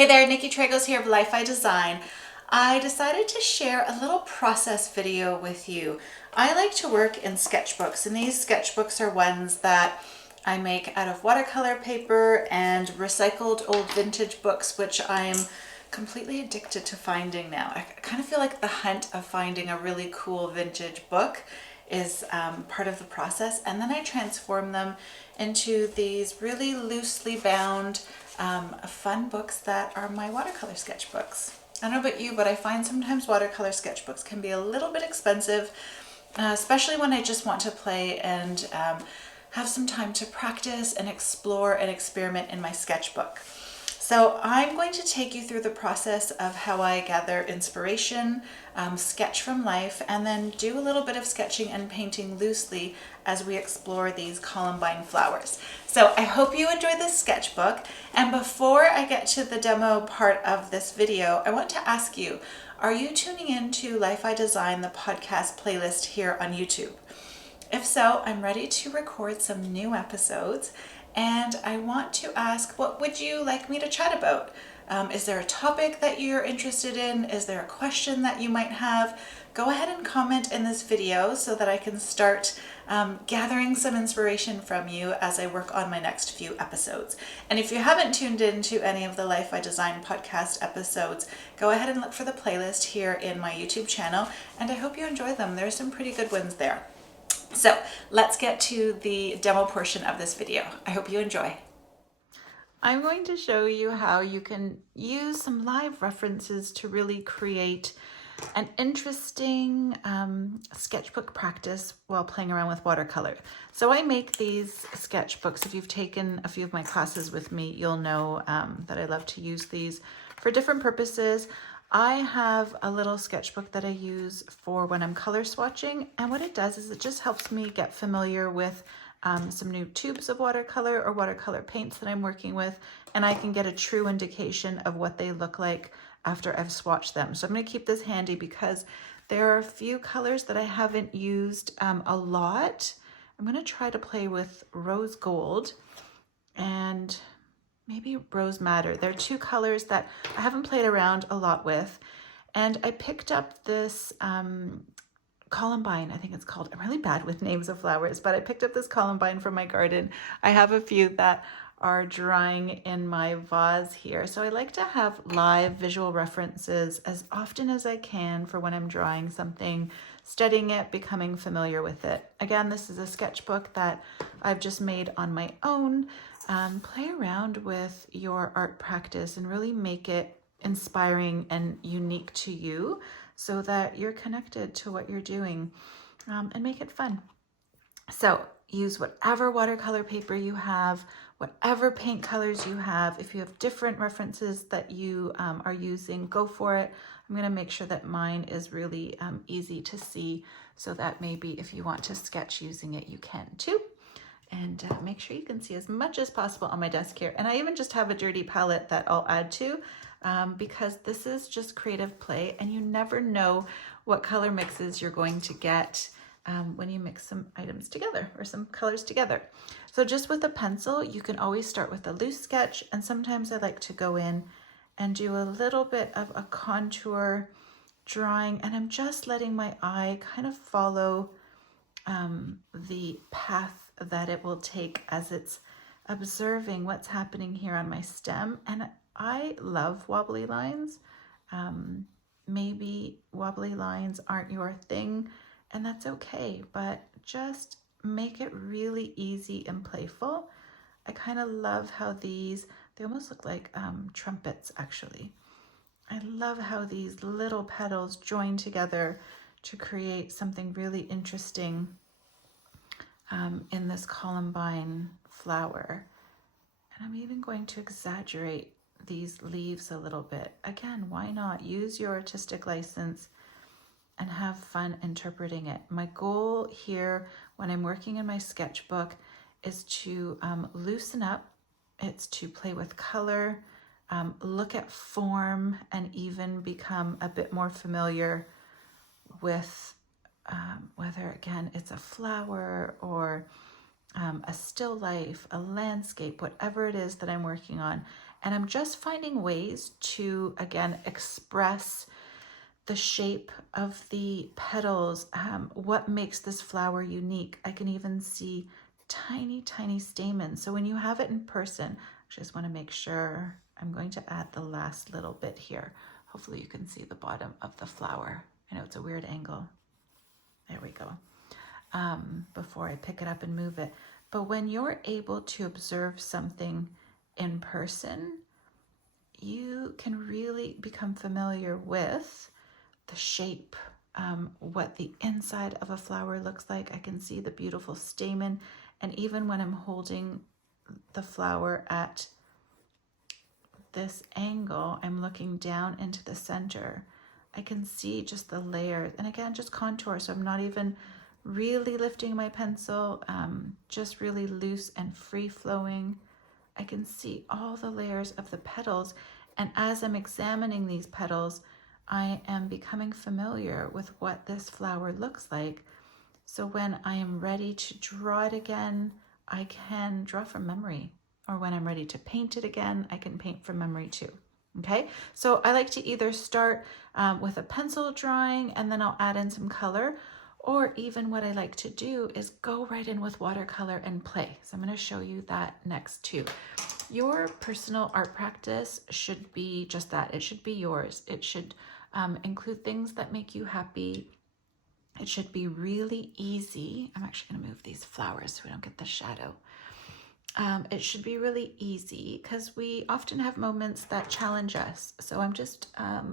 Hey there, Nicki Traikos here of Life I Design. I decided to share a little process video with you. I like to work in sketchbooks, and these sketchbooks are ones that I make out of watercolor paper and recycled old vintage books, which I'm completely addicted to finding now. I kind of feel like the hunt of finding a really cool vintage book is part of the process, and then I transform them into these really loosely bound fun books that are my watercolor sketchbooks. I don't know about you, but I find sometimes watercolor sketchbooks can be a little bit expensive, especially when I just want to play and have some time to practice and explore and experiment in my sketchbook. So I'm going to take you through the process of how I gather inspiration, sketch from life, and then do a little bit of sketching and painting loosely as we explore these columbine flowers. So I hope you enjoy this sketchbook. And before I get to the demo part of this video, I want to ask you, are you tuning in to Life I Design, the podcast playlist here on YouTube? If so, I'm ready to record some new episodes, and I want to ask, what would you like me to chat about? Is there a topic that you're interested in? Is there a question that you might have? Go ahead and comment in this video so that I can start gathering some inspiration from you as I work on my next few episodes. And if you haven't tuned into any of the Life I Design podcast episodes, go ahead and look for the playlist here in my YouTube channel, and I hope you enjoy them. There's some pretty good ones there. So let's get to the demo portion of this video. I hope you enjoy. I'm going to show you how you can use some live references to really create an interesting sketchbook practice while playing around with watercolor. So I make these sketchbooks. If you've taken a few of my classes with me, you'll know that I love to use these for different purposes. I have a little sketchbook that I use for when I'm color swatching, and what it does is it just helps me get familiar with some new tubes of watercolor or watercolor paints that I'm working with, and I can get a true indication of what they look like after I've swatched them. So I'm going to keep this handy because there are a few colors that I haven't used a lot. I'm going to try to play with rose gold and maybe rose madder. They're two colors that I haven't played around a lot with. And I picked up this columbine, I think it's called. I'm really bad with names of flowers, but I picked up this columbine from my garden. I have a few that are drying in my vase here. So I like to have live visual references as often as I can for when I'm drawing something, studying it, becoming familiar with it. Again, this is a sketchbook that I've just made on my own. Play around with your art practice and really make it inspiring and unique to you so that you're connected to what you're doing, and make it fun. So use whatever watercolor paper you have, whatever paint colors you have. If you have different references that you are using, go for it. I'm going to make sure that mine is really easy to see so that maybe if you want to sketch using it, you can too. And make sure you can see as much as possible on my desk here. And I even just have a dirty palette that I'll add to because this is just creative play, and you never know what color mixes you're going to get when you mix some items together or some colors together. So just with a pencil, you can always start with a loose sketch, and sometimes I like to go in and do a little bit of a contour drawing, and I'm just letting my eye kind of follow the path that it will take as it's observing what's happening here on my stem. And I love wobbly lines. Maybe wobbly lines aren't your thing, and that's okay, but just make it really easy and playful. I kind of love how they almost look like trumpets actually. I love how these little petals join together to create something really interesting in this columbine flower. And I'm even going to exaggerate these leaves a little bit. Again, why not? Use your artistic license and have fun interpreting it. My goal here when I'm working in my sketchbook is to loosen up. It's to play with color, look at form, and even become a bit more familiar with whether, again, it's a flower or a still life, a landscape, whatever it is that I'm working on. And I'm just finding ways to, again, express the shape of the petals, what makes this flower unique. I can even see tiny, tiny stamens. So when you have it in person, I just want to make sure, I'm going to add the last little bit here. Hopefully you can see the bottom of the flower. I know it's a weird angle. There we go. Before I pick it up and move it. But when you're able to observe something in person, you can really become familiar with the shape, what the inside of a flower looks like. I can see the beautiful stamen. And even when I'm holding the flower at this angle, I'm looking down into the center. I can see just the layers. And again, just contour. So I'm not even really lifting my pencil, just really loose and free flowing. I can see all the layers of the petals. And as I'm examining these petals, I am becoming familiar with what this flower looks like. So when I am ready to draw it again, I can draw from memory. Or when I'm ready to paint it again, I can paint from memory too. Okay, so I like to either start with a pencil drawing and then I'll add in some color, or even what I like to do is go right in with watercolor and play. So I'm going to show you that next too. Your personal art practice should be just that. It should be yours. It should include things that make you happy. It should be really easy. I'm actually going to move these flowers so we don't get the shadow. It should be really easy because we often have moments that challenge us. So I'm just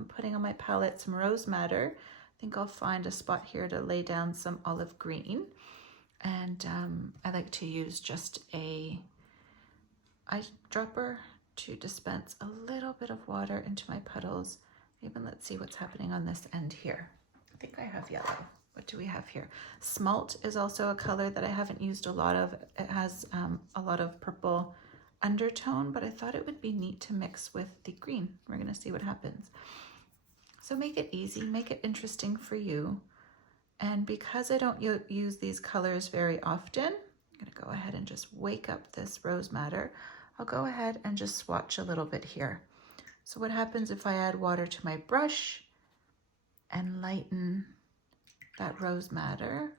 putting on my palette some rose madder. I think I'll find a spot here to lay down some olive green. And I like to use just a eyedropper to dispense a little bit of water into my petals. Even let's see what's happening on this end here. I think I have yellow. What do we have here? Smalt is also a color that I haven't used a lot of. It has a lot of purple undertone, but I thought it would be neat to mix with the green. We're going to see what happens. So make it easy, make it interesting for you. And because I don't use these colors very often, I'm going to go ahead and just wake up this rose madder. I'll go ahead and just swatch a little bit here. So what happens if I add water to my brush and lighten that rose madder?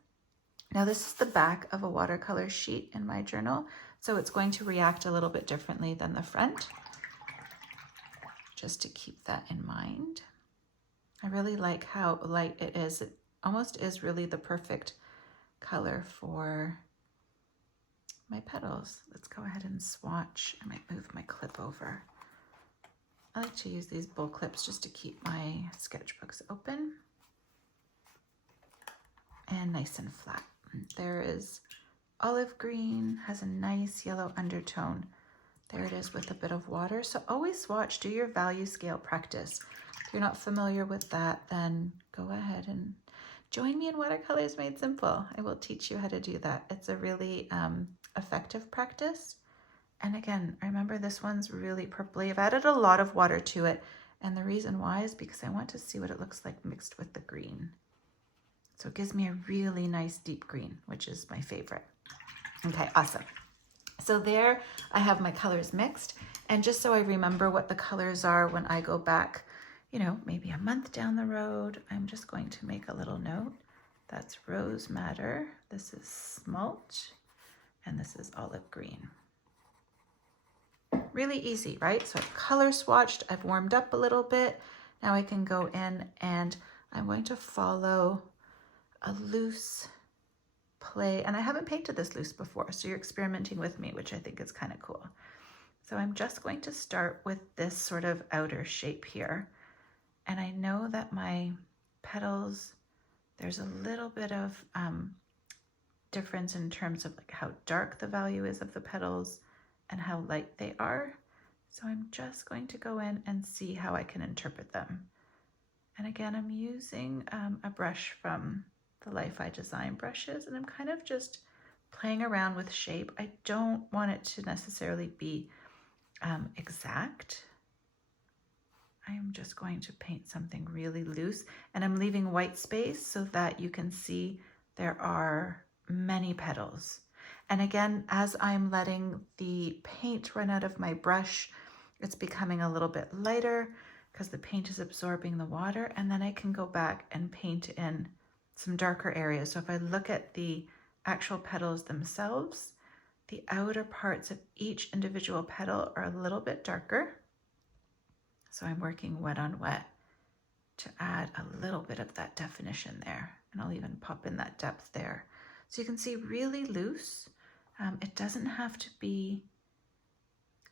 Now this is the back of a watercolor sheet in my journal, so it's going to react a little bit differently than the front, just to keep that in mind. I really like how light it is. It almost is really the perfect color for my petals. Let's go ahead and swatch. I might move my clip over. I like to use these bowl clips just to keep my sketchbooks open and nice and flat. There is olive green, has a nice yellow undertone. There it is with a bit of water. So always swatch, do your value scale practice. If you're not familiar with that, then go ahead and join me in Watercolors Made Simple. I will teach you how to do that. It's a really effective practice. And again, remember this one's really purpley. I've added a lot of water to it. And the reason why is because I want to see what it looks like mixed with the green. So it gives me a really nice deep green, which is my favorite. Okay, awesome. So there I have my colors mixed. And just so I remember what the colors are when I go back, you know, maybe a month down the road, I'm just going to make a little note. That's rose madder. This is smalt. And this is olive green. Really easy, right? So I've color swatched, I've warmed up a little bit. Now I can go in and I'm going to follow a loose play. And I haven't painted this loose before, so you're experimenting with me, which I think is kind of cool. So I'm just going to start with this sort of outer shape here. And I know that my petals, there's a little bit of difference in terms of like how dark the value is of the petals and how light they are. So I'm just going to go in and see how I can interpret them. And again, I'm using a brush from the Life I Design brushes, and I'm kind of just playing around with shape. I don't want it to necessarily be exact. I'm just going to paint something really loose, and I'm leaving white space so that you can see there are many petals. And again, as I'm letting the paint run out of my brush, It's becoming a little bit lighter because the paint is absorbing the water, and then I can go back and paint in some darker areas. So if I look at the actual petals themselves, the outer parts of each individual petal are a little bit darker. So I'm working wet on wet to add a little bit of that definition there. And I'll even pop in that depth there. So you can see really loose. It doesn't have to be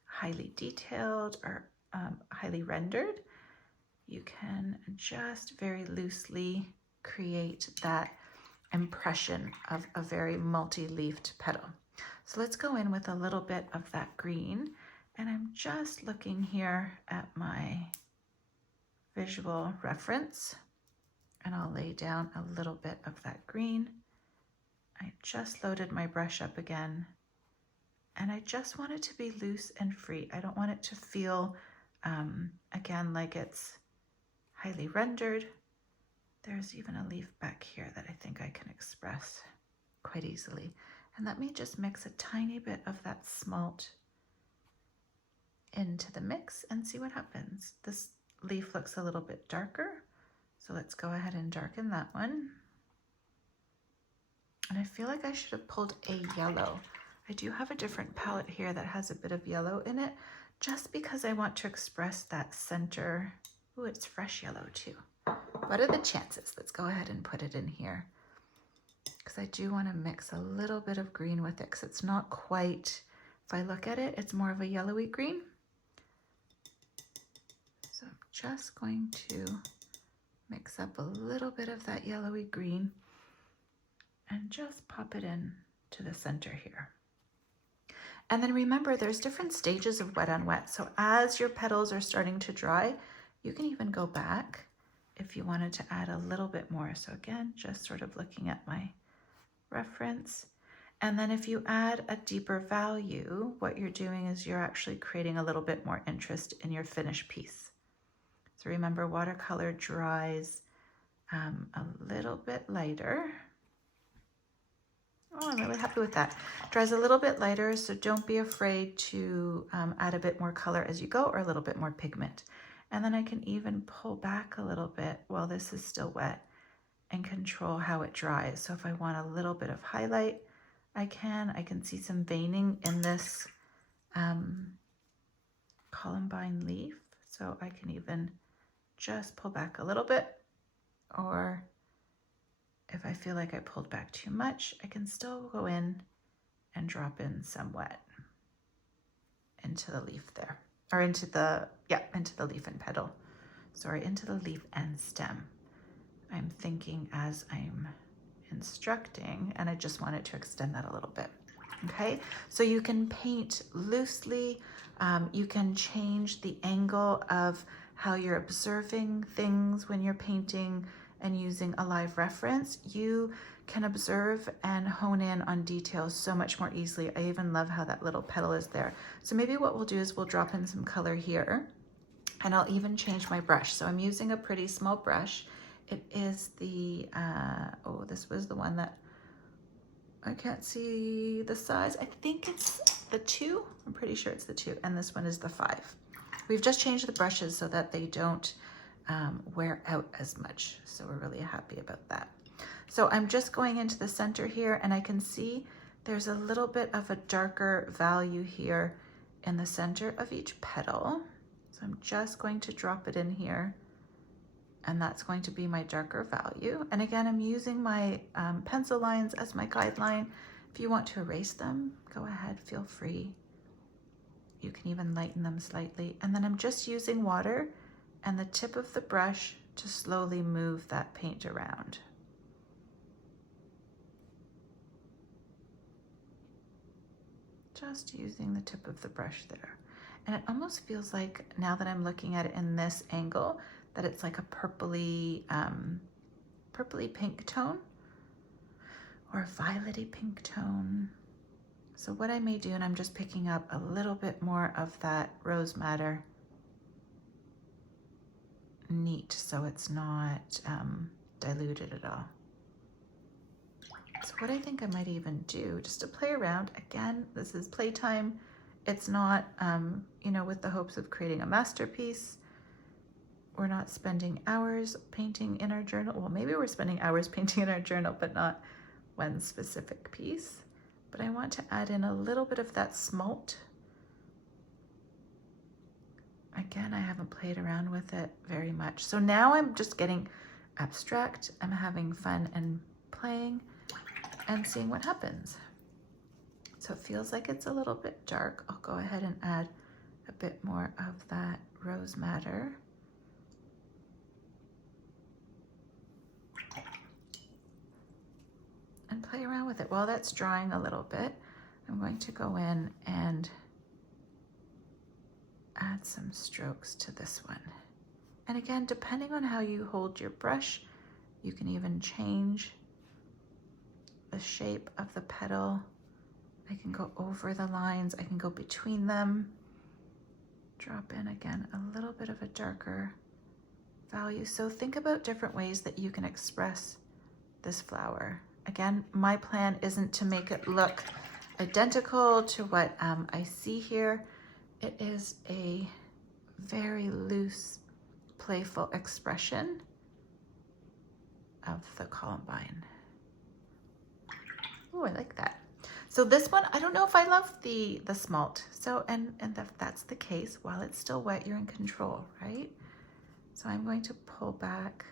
highly detailed or highly rendered. You can just very loosely create that impression of a very multi-leafed petal. So let's go in with a little bit of that green, and I'm just looking here at my visual reference, and I'll lay down a little bit of that green. I just loaded my brush up again, and I just want it to be loose and free. I don't want it to feel, again, like it's highly rendered. There's even a leaf back here that I think I can express quite easily. And let me just mix a tiny bit of that smalt into the mix and see what happens. This leaf looks a little bit darker, so let's go ahead and darken that one. And I feel like I should have pulled a yellow. I do have a different palette here that has a bit of yellow in it, just because I want to express that center. Ooh, it's fresh yellow too. What are the chances? Let's go ahead and put it in here, because I do want to mix a little bit of green with it, because it's not quite, if I look at it, it's more of a yellowy green. So I'm just going to mix up a little bit of that yellowy green and just pop it in to the center here. And then remember, there's different stages of wet on wet. So as your petals are starting to dry, you can even go back if you wanted to add a little bit more. So again, just sort of looking at my reference. And then if you add a deeper value, what you're doing is you're actually creating a little bit more interest in your finished piece. So remember, watercolor dries a little bit lighter. Oh, I'm really happy with that. Dries a little bit lighter, so don't be afraid to add a bit more color as you go, or a little bit more pigment. And then I can even pull back a little bit while this is still wet and control how it dries. So if I want a little bit of highlight, I can see some veining in this columbine leaf. So I can even just pull back a little bit, or if I feel like I pulled back too much, I can still go in and drop in some wet into the leaf there, or into the leaf and petal. Sorry, into the leaf and stem. I'm thinking as I'm instructing, and I just wanted to extend that a little bit. Okay, so you can paint loosely. You can change the angle of how you're observing things when you're painting and using a live reference. You can observe and hone in on details so much more easily. I even love how that little petal is there. So maybe what we'll do is we'll drop in some color here, and I'll even change my brush. So I'm using a pretty small brush. It is the, this was the one that, I can't see the size. I think it's the 2. I'm pretty sure it's the 2. And this one is the 5. We've just changed the brushes so that they don't wear out as much. So we're really happy about that. So I'm just going into the center here, and I can see there's a little bit of a darker value here in the center of each petal. So I'm just going to drop it in here, and that's going to be my darker value. And again, I'm using my pencil lines as my guideline. If you want to erase them, go ahead, feel free. You can even lighten them slightly. And then I'm just using water and the tip of the brush to slowly move that paint around. Just using the tip of the brush there. And it almost feels like, now that I'm looking at it in this angle, that it's like a purpley, purpley pink tone, or a violety pink tone. So what I may do, and I'm just picking up a little bit more of that rose madder neat, so it's not diluted at all. So what I think I might even do, just to play around, again, this is playtime. It's not, you know, with the hopes of creating a masterpiece. We're not spending hours painting in our journal. Well, maybe we're spending hours painting in our journal, but not one specific piece. But I want to add in a little bit of that smalt. Again, I haven't played around with it very much. So now I'm just getting abstract. I'm having fun and playing and seeing what happens. So it feels like it's a little bit dark. I'll go ahead and add a bit more of that rose madder. And play around with it. While that's drying a little bit, I'm going to go in and add some strokes to this one. And again, depending on how you hold your brush, you can even change the shape of the petal. I can go over the lines, I can go between them. Drop in again a little bit of a darker value. So think about different ways that you can express this flower. Again, my plan isn't to make it look identical to what I see here. It is a very loose, playful expression of the columbine. Oh, I like that. So this one, I don't know if I love the smalt. So, and if that's the case, while it's still wet, you're in control, right? So I'm going to pull back.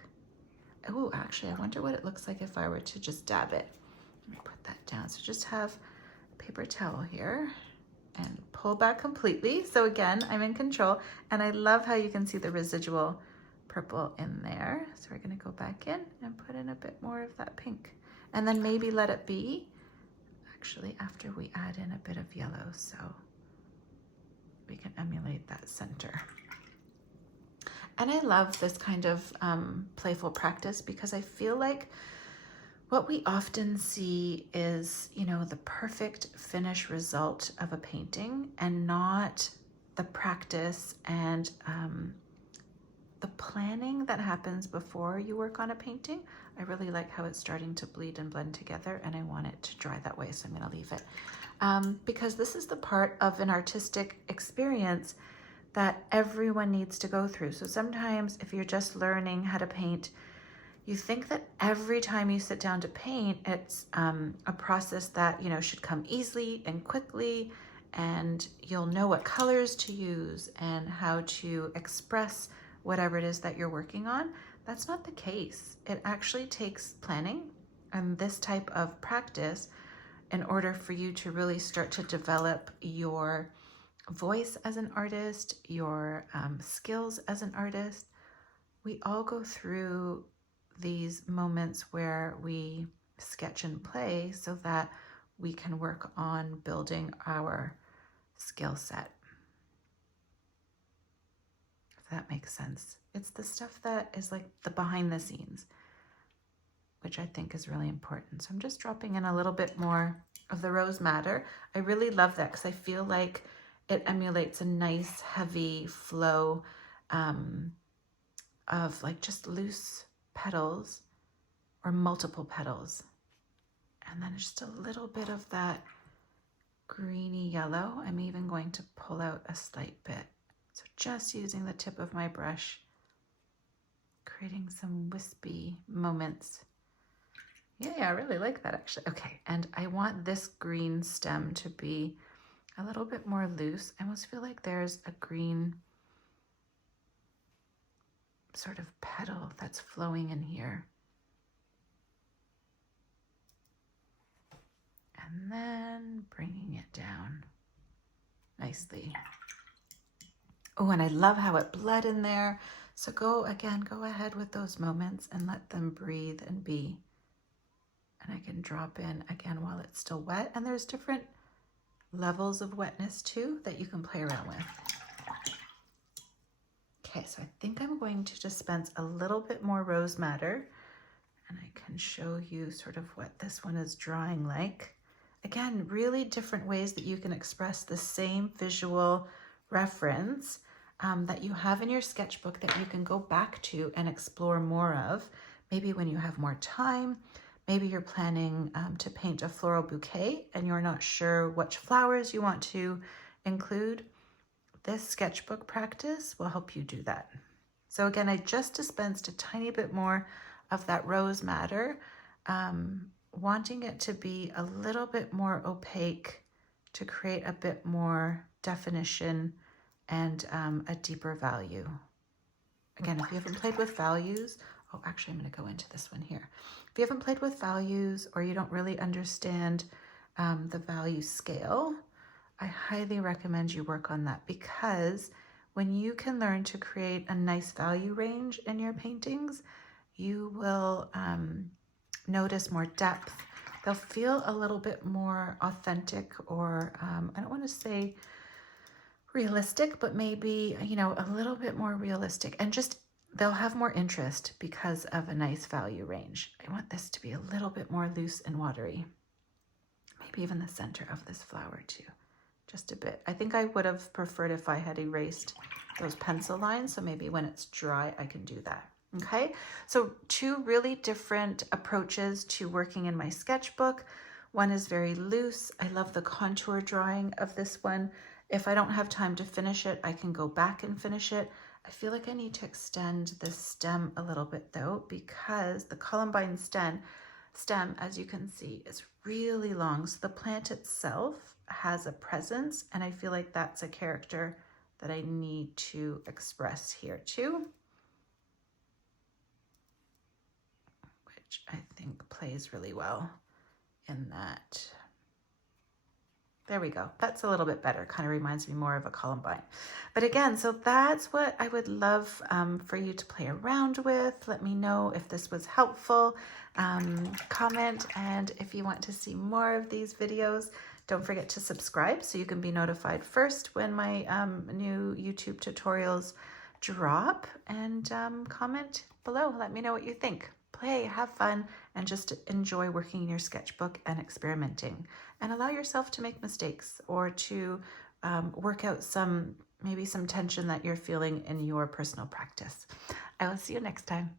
Oh, actually, I wonder what it looks like if I were to just dab it. Let me put that down. So just have a paper towel here and pull back completely. So again, I'm in control, and I love how you can see the residual purple in there. So we're gonna go back in and put in a bit more of that pink, and then maybe let it be actually after we add in a bit of yellow so we can emulate that center. And I love this kind of playful practice because I feel like what we often see is, you know, the perfect finished result of a painting and not the practice and the planning that happens before you work on a painting. I really like how it's starting to bleed and blend together, and I want it to dry that way, so I'm gonna leave it. Because this is the part of an artistic experience that everyone needs to go through. So sometimes if you're just learning how to paint, you think that every time you sit down to paint, it's a process that, you know, should come easily and quickly, and you'll know what colors to use and how to express whatever it is that you're working on. That's not the case. It actually takes planning and this type of practice in order for you to really start to develop your voice as an artist, your skills as an artist. We all go through these moments where we sketch and play so that we can work on building our skill set. If that makes sense. It's the stuff that is like the behind the scenes, which I think is really important. So I'm just dropping in a little bit more of the rose madder. I really love that because I feel like it emulates a nice heavy flow of like just loose petals or multiple petals. And then just a little bit of that greeny yellow. I'm even going to pull out a slight bit. So just using the tip of my brush, creating some wispy moments. Yeah, I really like that actually. Okay, and I want this green stem to be a little bit more loose. I almost feel like there's a green sort of petal that's flowing in here. And then bringing it down nicely. Oh, and I love how it bled in there. So go ahead with those moments and let them breathe and be. And I can drop in again while it's still wet. And there's different levels of wetness too that you can play around with. Okay, so I think I'm going to dispense a little bit more rose madder, and I can show you sort of what this one is drawing like. Again, really different ways that you can express the same visual reference that you have in your sketchbook that you can go back to and explore more of. Maybe when you have more time, maybe you're planning to paint a floral bouquet and you're not sure which flowers you want to include, this sketchbook practice will help you do that. So again, I just dispensed a tiny bit more of that rose madder, wanting it to be a little bit more opaque to create a bit more definition and a deeper value. Again, if you haven't played with values, oh, actually, I'm going to go into this one here. If you haven't played with values or you don't really understand the value scale, I highly recommend you work on that, because when you can learn to create a nice value range in your paintings, you will notice more depth. They'll feel a little bit more authentic, or I don't want to say realistic, but maybe, you know, a little bit more realistic, and just they'll have more interest because of a nice value range. I want this to be a little bit more loose and watery. Maybe even the center of this flower too, just a bit. I think I would have preferred if I had erased those pencil lines, so maybe when it's dry I can do that. Okay, so two really different approaches to working in my sketchbook. One is very loose. I love the contour drawing of this one. If I don't have time to finish it, I can go back and finish it. I feel like I need to extend the stem a little bit though, because the columbine stem, as you can see, is really long. So the plant itself has a presence, and I feel like that's a character that I need to express here too, which I think plays really well in that. There we go. That's a little bit better. Kind of reminds me more of a columbine. But again, so that's what I would love for you to play around with. Let me know if this was helpful. Comment, and if you want to see more of these videos, don't forget to subscribe so you can be notified first when my new YouTube tutorials drop, and comment below. Let me know what you think. Play, have fun, and just enjoy working in your sketchbook and experimenting, and allow yourself to make mistakes or to work out maybe some tension that you're feeling in your personal practice. I will see you next time.